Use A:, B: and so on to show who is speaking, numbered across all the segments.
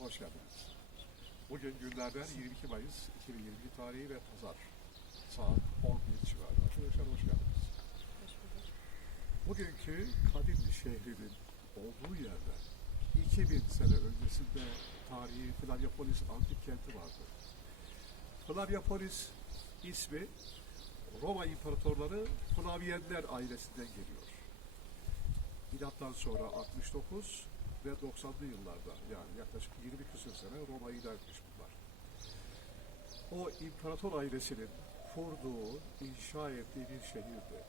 A: hoş geldiniz. Bugün günlerden 22 Mayıs 2022 tarihi ve pazar. Saat 11 civarı. Arkadaşlar hoş geldiniz. Bugünkü Kadirli şehrinin olduğu yerde 2000 sene öncesinde tarihi Flaviopolis antik kenti vardı. Flaviopolis ismi Roma imparatorları Flaviyenler ailesinden geliyor. Milattan sonra 69 ve 90'lı yıllarda yani yaklaşık 20 küsur sene Roma'yı idare etmiş bunlar. O imparator ailesinin kurduğu, inşa ettiği bir şehirdi.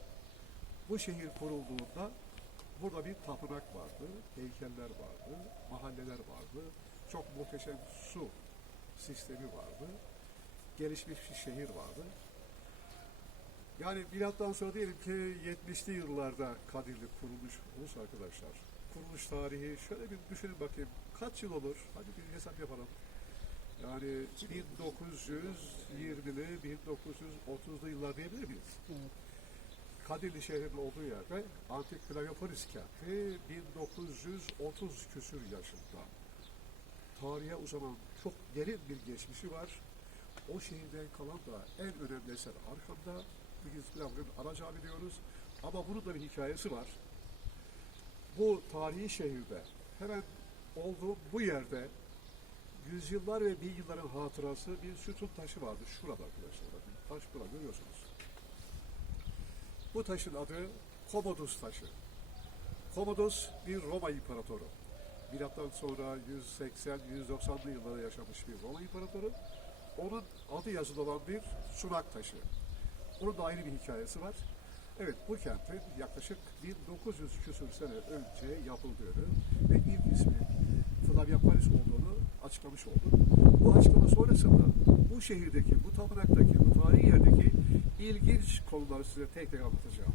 A: Bu şehir kurulduğunda burada bir tapınak vardı, heykeller vardı, mahalleler vardı, çok muhteşem su sistemi vardı, gelişmiş bir şehir vardı. Yani milattan sonra diyelim ki 70'li yıllarda Kadirli kurulmuş olursa arkadaşlar. Kuruluş tarihi şöyle bir düşünün bakayım. Kaç yıl olur? Hadi bir hesap yapalım. Yani 1920'li, 1930'lu yıllar diyebilir miyiz? Kadirli şehrinin olduğu yerde Antik Flaviopolis kenti 1930 küsür yaşında. Tarihe uzanan çok derin bir geçmişi var. O şehirden kalan da en önemli eser arkamda. Biz Flavio'nun Aracağı biliyoruz. Ama bunun da bir hikayesi var. Bu tarihi şehirde hemen olduğu bu yerde yüzyıllar ve bin yılların hatırası bir sütun taşı vardı. Şurada arkadaşlar. Bakın taş burada görüyorsunuz. Bu taşın adı Commodus taşı. Commodus bir Roma imparatoru. Milattan sonra 180-190'lı yıllarda yaşamış bir Roma imparatoru. Onun adı yazılı olan bir sunak taşı. Onun da ayrı bir hikayesi var. Evet bu kentin yaklaşık 1900 küsur sene önce yapıldığını ve ilk ismi Flaviapolis olduğunu açıklamış oldu. Bu açıklama sonrasında bu şehirdeki, bu tapınaktaki, bu tarihi yerdeki ilginç konuları size tek tek anlatacağım.